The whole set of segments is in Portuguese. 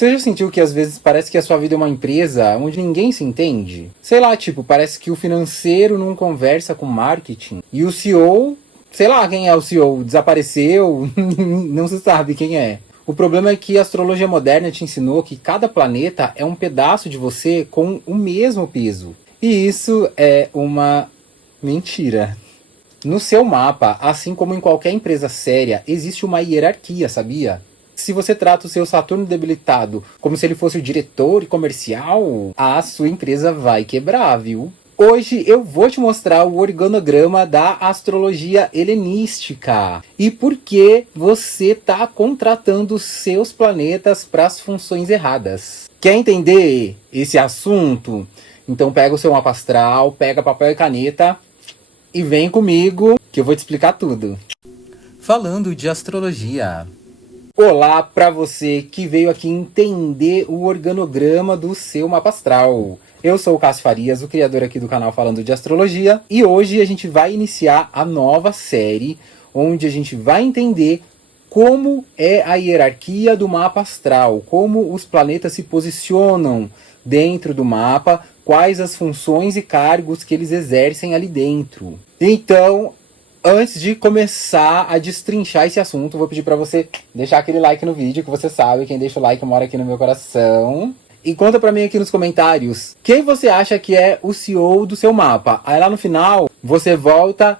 Você já sentiu que às vezes parece que a sua vida é uma empresa onde ninguém se entende? Sei lá, tipo, parece que o financeiro não conversa com o marketing e o CEO, sei lá quem é o CEO, desapareceu, não se sabe quem é. O problema é que a astrologia moderna te ensinou que cada planeta é um pedaço de você com o mesmo peso. E isso é uma mentira. No seu mapa, assim como em qualquer empresa séria, existe uma hierarquia, sabia? Se você trata o seu Saturno debilitado como se ele fosse o diretor comercial, a sua empresa vai quebrar, viu? Hoje eu vou te mostrar o organograma da astrologia helenística e por que você está contratando seus planetas para as funções erradas. Quer entender esse assunto? Então pega o seu mapa astral, pega papel e caneta e vem comigo que eu vou te explicar tudo. Falando de astrologia. Olá para você que veio aqui entender o organograma do seu mapa astral. Eu sou o Cássio Farias, o criador aqui do canal Falando de Astrologia, e hoje a gente vai iniciar a nova série, onde a gente vai entender como é a hierarquia do mapa astral, como os planetas se posicionam dentro do mapa, quais as funções e cargos que eles exercem ali dentro. Então, antes de começar a destrinchar esse assunto, vou pedir para você deixar aquele like no vídeo, que você sabe, quem deixa o like mora aqui no meu coração. E conta pra mim aqui nos comentários, quem você acha que é o CEO do seu mapa? Aí lá no final, você volta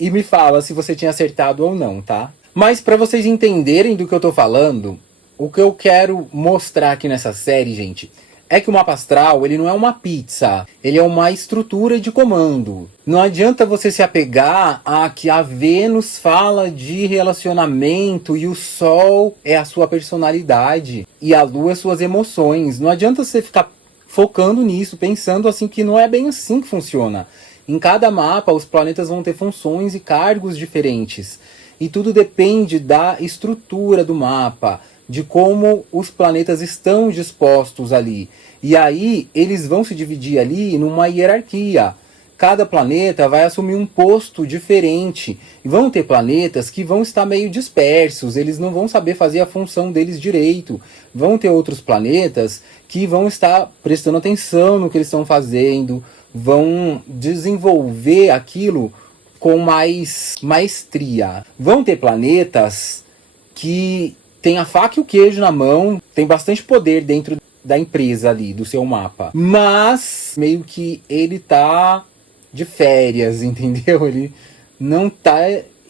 e me fala se você tinha acertado ou não, tá? Mas para vocês entenderem do que eu tô falando, o que eu quero mostrar aqui nessa série, gente, é que o mapa astral, ele não é uma pizza, ele é uma estrutura de comando. Não adianta você se apegar a que a Vênus fala de relacionamento e o Sol é a sua personalidade e a Lua é suas emoções. Não adianta você ficar focando nisso, pensando assim que não é bem assim que funciona. Em cada mapa, os planetas vão ter funções e cargos diferentes. E tudo depende da estrutura do mapa, de como os planetas estão dispostos ali. E aí eles vão se dividir ali numa hierarquia. Cada planeta vai assumir um posto diferente. E vão ter planetas que vão estar meio dispersos, eles não vão saber fazer a função deles direito. Vão ter outros planetas que vão estar prestando atenção no que eles estão fazendo, vão desenvolver aquilo com mais maestria. Vão ter planetas que tem a faca e o queijo na mão, tem bastante poder dentro da empresa ali, do seu mapa. Mas, meio que ele tá de férias, entendeu? Ele não tá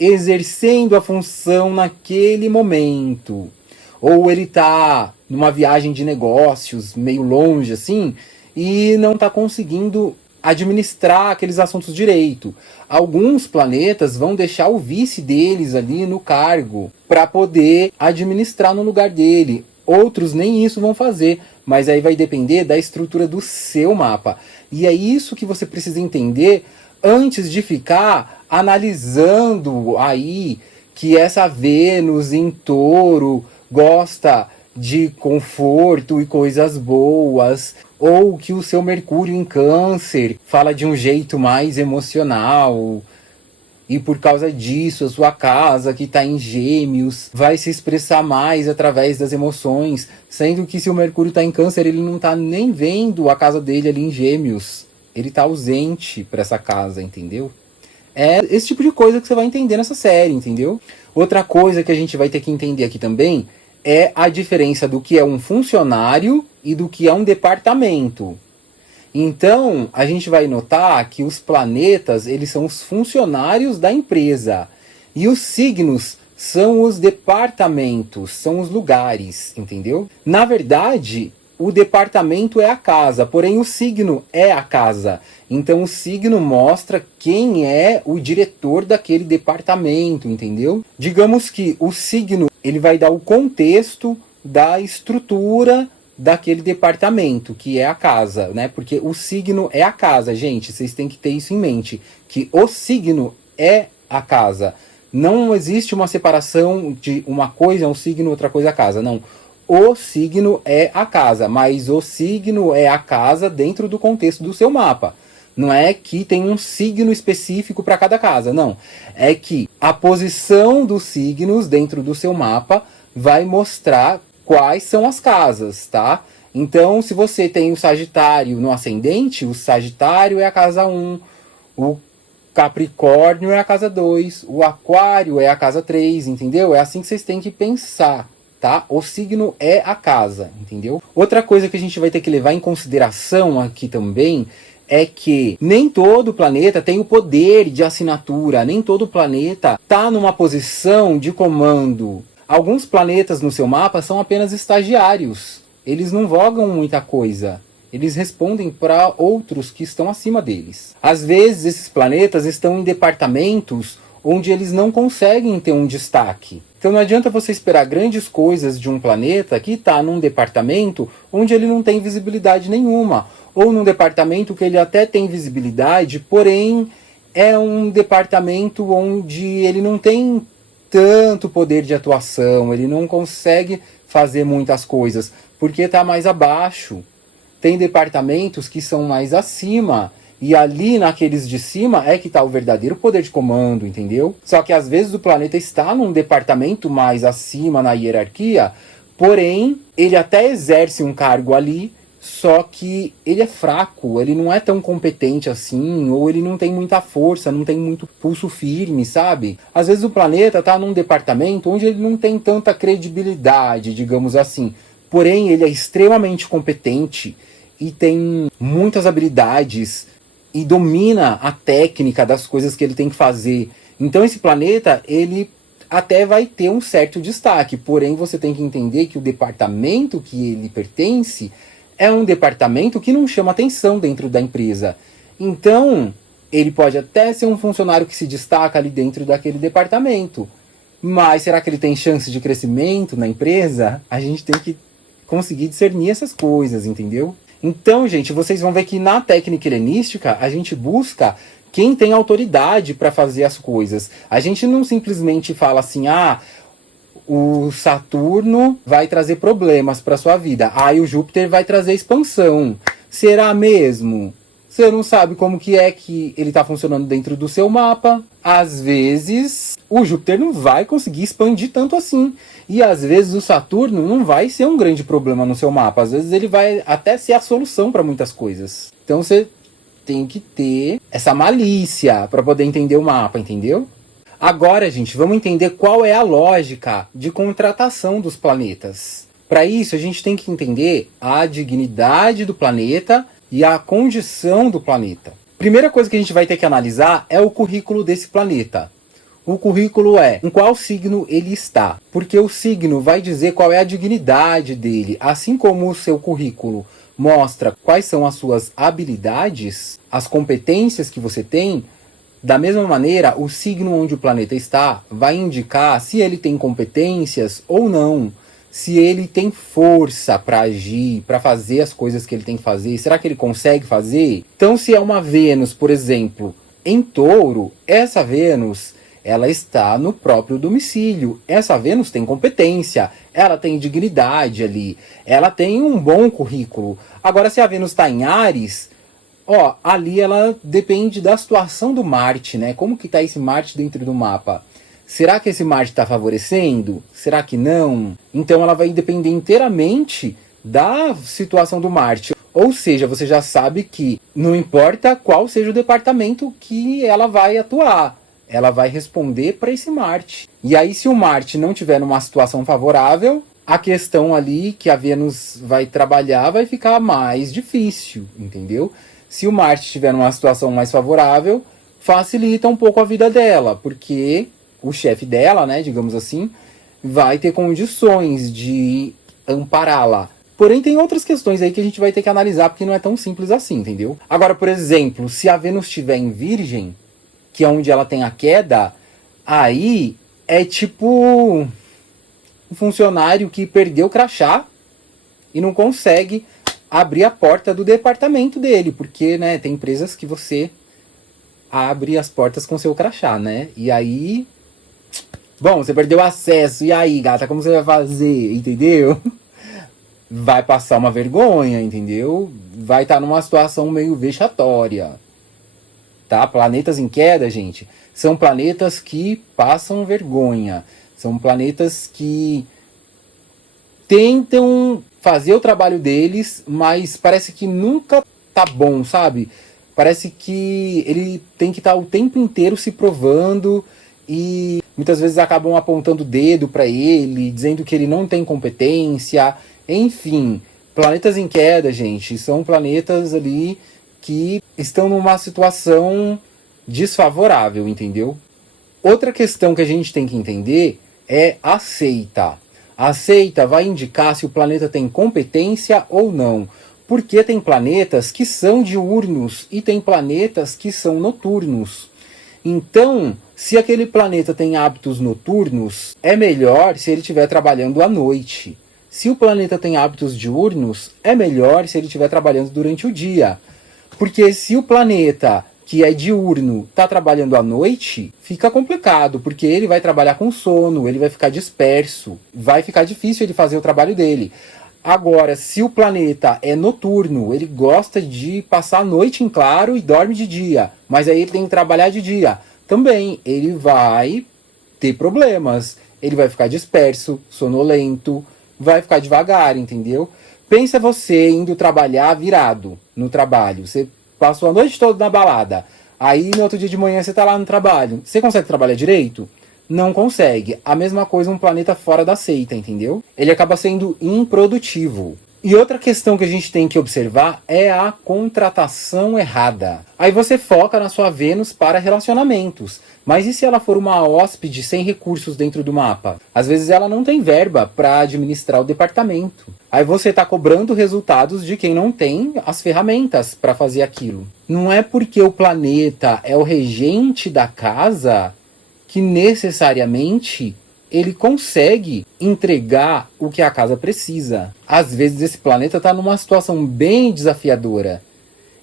exercendo a função naquele momento. Ou ele tá numa viagem de negócios, meio longe assim, e não tá conseguindo administrar aqueles assuntos direito. Alguns planetas vão deixar o vice deles ali no cargo para poder administrar no lugar dele. Outros nem isso vão fazer, mas aí vai depender da estrutura do seu mapa. E é isso que você precisa entender antes de ficar analisando aí que essa Vênus em Touro gosta de conforto e coisas boas, ou que o seu Mercúrio em Câncer fala de um jeito mais emocional, e por causa disso a sua casa que está em Gêmeos vai se expressar mais através das emoções, sendo que se o Mercúrio está em Câncer, ele não está nem vendo a casa dele ali em Gêmeos, ele está ausente para essa casa, entendeu? É esse tipo de coisa que você vai entender nessa série, entendeu? Outra coisa que a gente vai ter que entender aqui também é a diferença do que é um funcionário e do que é um departamento. Então, a gente vai notar que os planetas, eles são os funcionários da empresa. E os signos são os departamentos, são os lugares, entendeu? Na verdade, o departamento é a casa, porém o signo é a casa. Então o signo mostra quem é o diretor daquele departamento, entendeu? Digamos que o signo, ele vai dar o contexto da estrutura daquele departamento, que é a casa, né? Porque o signo é a casa, gente, vocês têm que ter isso em mente, que o signo é a casa. Não existe uma separação de uma coisa é um signo, outra coisa é a casa, não. O signo é a casa, mas o signo é a casa dentro do contexto do seu mapa. Não é que tem um signo específico para cada casa, não. É que a posição dos signos dentro do seu mapa vai mostrar quais são as casas, tá? Então, se você tem o Sagitário no ascendente, o Sagitário é a casa 1, o Capricórnio é a casa 2, o Aquário é a casa 3, entendeu? É assim que vocês têm que pensar, tá? O signo é a casa, entendeu? Outra coisa que a gente vai ter que levar em consideração aqui também é que nem todo planeta tem o poder de assinatura, nem todo planeta está numa posição de comando. Alguns planetas no seu mapa são apenas estagiários, eles não vogam muita coisa. Eles respondem para outros que estão acima deles. Às vezes, esses planetas estão em departamentos onde eles não conseguem ter um destaque. Então não adianta você esperar grandes coisas de um planeta que está num departamento onde ele não tem visibilidade nenhuma. Ou num departamento que ele até tem visibilidade, porém é um departamento onde ele não tem tanto poder de atuação, ele não consegue fazer muitas coisas, porque está mais abaixo. Tem departamentos que são mais acima, e ali naqueles de cima é que está o verdadeiro poder de comando, entendeu? Só que às vezes o planeta está num departamento mais acima na hierarquia, porém ele até exerce um cargo ali, só que ele é fraco, ele não é tão competente assim, ou ele não tem muita força, não tem muito pulso firme, sabe? Às vezes o planeta está num departamento onde ele não tem tanta credibilidade, digamos assim, porém ele é extremamente competente e tem muitas habilidades e domina a técnica das coisas que ele tem que fazer. Então esse planeta, ele até vai ter um certo destaque, porém você tem que entender que o departamento que ele pertence é um departamento que não chama atenção dentro da empresa. Então, ele pode até ser um funcionário que se destaca ali dentro daquele departamento, mas será que ele tem chance de crescimento na empresa? A gente tem que conseguir discernir essas coisas, entendeu? Então, gente, vocês vão ver que na técnica helenística a gente busca quem tem autoridade para fazer as coisas. A gente não simplesmente fala assim, o Saturno vai trazer problemas para sua vida, o Júpiter vai trazer expansão. Será mesmo? Você não sabe como que ele está funcionando dentro do seu mapa. Às vezes, o Júpiter não vai conseguir expandir tanto assim. E às vezes o Saturno não vai ser um grande problema no seu mapa. Às vezes ele vai até ser a solução para muitas coisas. Então você tem que ter essa malícia para poder entender o mapa, entendeu? Agora, gente, vamos entender qual é a lógica de contratação dos planetas. Para isso, a gente tem que entender a dignidade do planeta e a condição do planeta. Primeira coisa que a gente vai ter que analisar é o currículo desse planeta. O currículo é em qual signo ele está, porque o signo vai dizer qual é a dignidade dele, assim como o seu currículo mostra quais são as suas habilidades, as competências que você tem. Da mesma maneira, o signo onde o planeta está vai indicar se ele tem competências ou não, se ele tem força para agir, para fazer as coisas que ele tem que fazer. Será que ele consegue fazer? Então, se é uma Vênus, por exemplo, em Touro, essa Vênus, ela está no próprio domicílio. Essa Vênus tem competência, ela tem dignidade ali, ela tem um bom currículo. Agora, se a Vênus está em Áries, ali ela depende da situação do Marte, né? Como que está esse Marte dentro do mapa? Será que esse Marte está favorecendo? Será que não? Então ela vai depender inteiramente da situação do Marte. Ou seja, você já sabe que não importa qual seja o departamento que ela vai atuar, ela vai responder para esse Marte. E aí, se o Marte não tiver numa situação favorável, a questão ali que a Vênus vai trabalhar vai ficar mais difícil, entendeu? Se o Marte estiver numa situação mais favorável, facilita um pouco a vida dela, porque o chefe dela, né, digamos assim, vai ter condições de ampará-la. Porém, tem outras questões aí que a gente vai ter que analisar, porque não é tão simples assim, entendeu? Agora, por exemplo, se a Vênus estiver em Virgem, que é onde ela tem a queda, aí é tipo um funcionário que perdeu o crachá e não consegue abrir a porta do departamento dele, porque, né, tem empresas que você abre as portas com seu crachá, né? E aí, bom, você perdeu acesso, e aí, gata, como você vai fazer, entendeu? Vai passar uma vergonha, entendeu? Vai estar numa situação meio vexatória, tá? Planetas em queda, gente, são planetas que passam vergonha, são planetas que tentam fazer o trabalho deles, mas parece que nunca tá bom, sabe? Parece que ele tem que estar o tempo inteiro se provando e muitas vezes acabam apontando o dedo para ele, dizendo que ele não tem competência. Enfim, planetas em queda, gente, são planetas ali que estão numa situação desfavorável, entendeu? Outra questão que a gente tem que entender é a seita. A seita vai indicar se o planeta tem competência ou não. Porque tem planetas que são diurnos e tem planetas que são noturnos. Então, se aquele planeta tem hábitos noturnos, é melhor se ele estiver trabalhando à noite. Se o planeta tem hábitos diurnos, é melhor se ele estiver trabalhando durante o dia. Porque se o planeta que é diurno está trabalhando à noite, fica complicado, porque ele vai trabalhar com sono, ele vai ficar disperso, vai ficar difícil ele fazer o trabalho dele. Agora, se o planeta é noturno, ele gosta de passar a noite em claro e dorme de dia, mas aí ele tem que trabalhar de dia, também ele vai ter problemas, ele vai ficar disperso, sonolento, vai ficar devagar, entendeu? Pensa você indo trabalhar virado no trabalho, você passou a noite toda na balada, aí no outro dia de manhã você tá lá no trabalho, você consegue trabalhar direito? Não consegue. A mesma coisa um planeta fora da seita, entendeu? Ele acaba sendo improdutivo. E outra questão que a gente tem que observar é a contratação errada. Aí você foca na sua Vênus para relacionamentos. Mas e se ela for uma hóspede sem recursos dentro do mapa? Às vezes ela não tem verba para administrar o departamento. Aí você está cobrando resultados de quem não tem as ferramentas para fazer aquilo. Não é porque o planeta é o regente da casa que necessariamente ele consegue entregar o que a casa precisa. Às vezes esse planeta está numa situação bem desafiadora.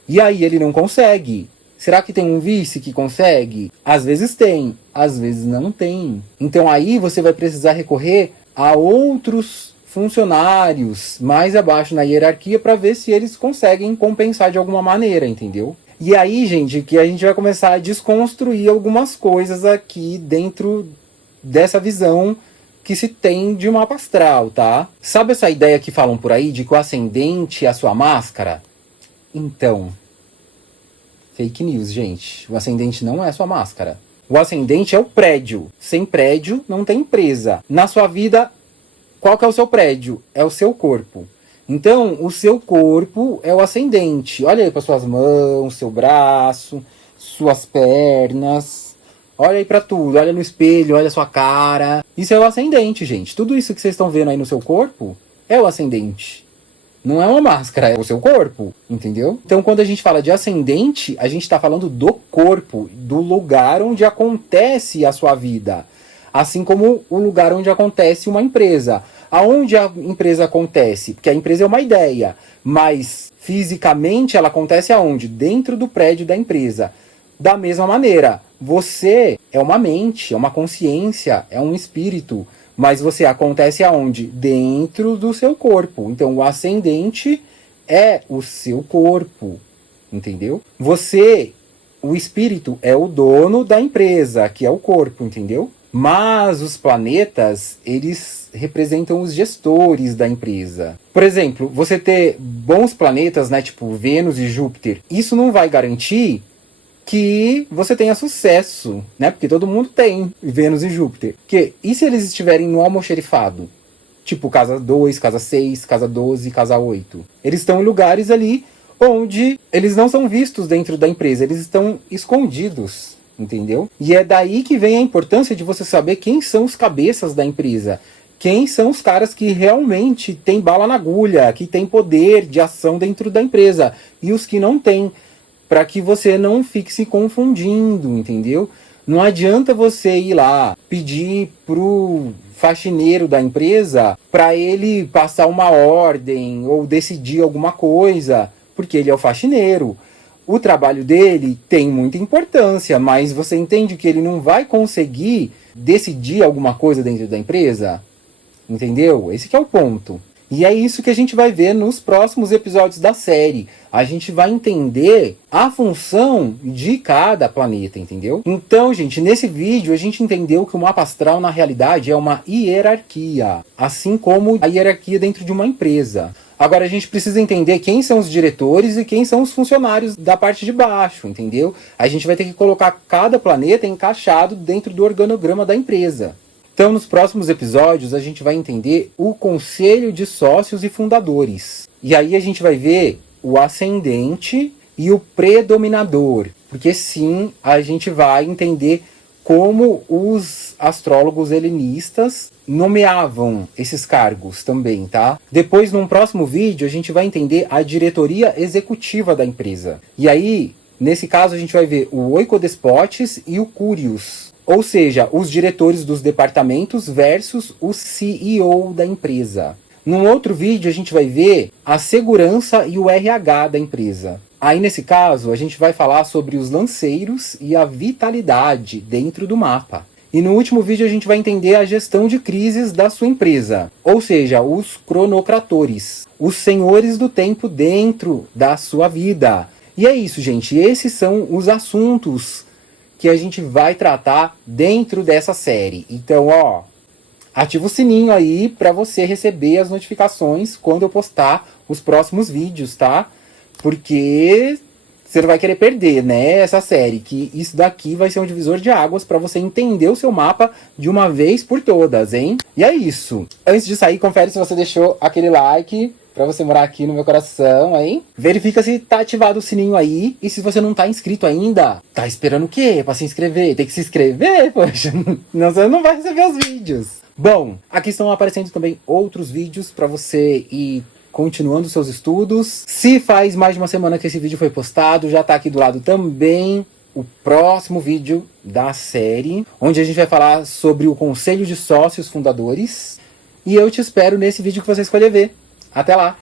E aí ele não consegue. Será que tem um vice que consegue? Às vezes tem, às vezes não tem. Então aí você vai precisar recorrer a outros funcionários mais abaixo na hierarquia para ver se eles conseguem compensar de alguma maneira, entendeu? E aí, gente, que a gente vai começar a desconstruir algumas coisas aqui dentro dessa visão que se tem de mapa astral, tá? Sabe essa ideia que falam por aí de que o ascendente é a sua máscara? Então, fake news, gente. O ascendente não é a sua máscara. O ascendente é o prédio. Sem prédio, não tem empresa. Na sua vida, qual que é o seu prédio? É o seu corpo. Então, o seu corpo é o ascendente. Olha aí para suas mãos, seu braço, suas pernas. Olha aí para tudo. Olha no espelho, olha a sua cara. Isso é o ascendente, gente. Tudo isso que vocês estão vendo aí no seu corpo é o ascendente. Não é uma máscara, é o seu corpo, entendeu? Então, quando a gente fala de ascendente, a gente está falando do corpo, do lugar onde acontece a sua vida. Assim como o lugar onde acontece uma empresa. Aonde a empresa acontece? Porque a empresa é uma ideia, mas fisicamente ela acontece aonde? Dentro do prédio da empresa. Da mesma maneira, você é uma mente, é uma consciência, é um espírito, mas você acontece aonde? Dentro do seu corpo. Então o ascendente é o seu corpo, entendeu? Você, o espírito, é o dono da empresa, que é o corpo, entendeu? Mas os planetas, eles representam os gestores da empresa. Por exemplo, você ter bons planetas, né, tipo Vênus e Júpiter, isso não vai garantir que você tenha sucesso, né? Porque todo mundo tem Vênus e Júpiter. E se eles estiverem no almoxerifado? Tipo casa 2, casa 6, casa 12, casa 8. Eles estão em lugares ali onde eles não são vistos dentro da empresa, eles estão escondidos. Entendeu? E é daí que vem a importância de você saber quem são os cabeças da empresa. Quem são os caras que realmente têm bala na agulha, que têm poder de ação dentro da empresa. E os que não têm. Para que você não fique se confundindo, entendeu? Não adianta você ir lá pedir pro faxineiro da empresa para ele passar uma ordem ou decidir alguma coisa, porque ele é o faxineiro. O trabalho dele tem muita importância, mas você entende que ele não vai conseguir decidir alguma coisa dentro da empresa? Entendeu? Esse que é o ponto. E é isso que a gente vai ver nos próximos episódios da série. A gente vai entender a função de cada planeta, entendeu? Então, gente, nesse vídeo a gente entendeu que o mapa astral, na realidade, é uma hierarquia. Assim como a hierarquia dentro de uma empresa. Agora a gente precisa entender quem são os diretores e quem são os funcionários da parte de baixo, entendeu? A gente vai ter que colocar cada planeta encaixado dentro do organograma da empresa. Então, nos próximos episódios, a gente vai entender o conselho de sócios e fundadores. E aí a gente vai ver o ascendente e o predominador. Porque sim, a gente vai entender como os astrólogos helenistas nomeavam esses cargos também, tá? Depois, num próximo vídeo, a gente vai entender a diretoria executiva da empresa. E aí, nesse caso, a gente vai ver o oikodespotes e o curios. Ou seja, os diretores dos departamentos versus o CEO da empresa. Num outro vídeo, a gente vai ver a segurança e o RH da empresa. Aí, nesse caso, a gente vai falar sobre os lanceiros e a vitalidade dentro do mapa. E no último vídeo, a gente vai entender a gestão de crises da sua empresa. Ou seja, os cronocratores, os senhores do tempo dentro da sua vida. E é isso, gente. Esses são os assuntos que a gente vai tratar dentro dessa série. Então, ó, ativa o sininho aí para você receber as notificações quando eu postar os próximos vídeos, tá? Porque você não vai querer perder, né, essa série, que isso daqui vai ser um divisor de águas para você entender o seu mapa de uma vez por todas, hein? E é isso. Antes de sair, confere se você deixou aquele like pra você morar aqui no meu coração, hein? Verifica se tá ativado o sininho aí. E se você não tá inscrito ainda, tá esperando o quê pra se inscrever? Tem que se inscrever, poxa. Não, você não vai receber os vídeos. Bom, aqui estão aparecendo também outros vídeos pra você ir continuando seus estudos. Se faz mais de uma semana que esse vídeo foi postado, já tá aqui do lado também o próximo vídeo da série, onde a gente vai falar sobre o Conselho de Sócios Fundadores. E eu te espero nesse vídeo que você escolher ver. Até lá!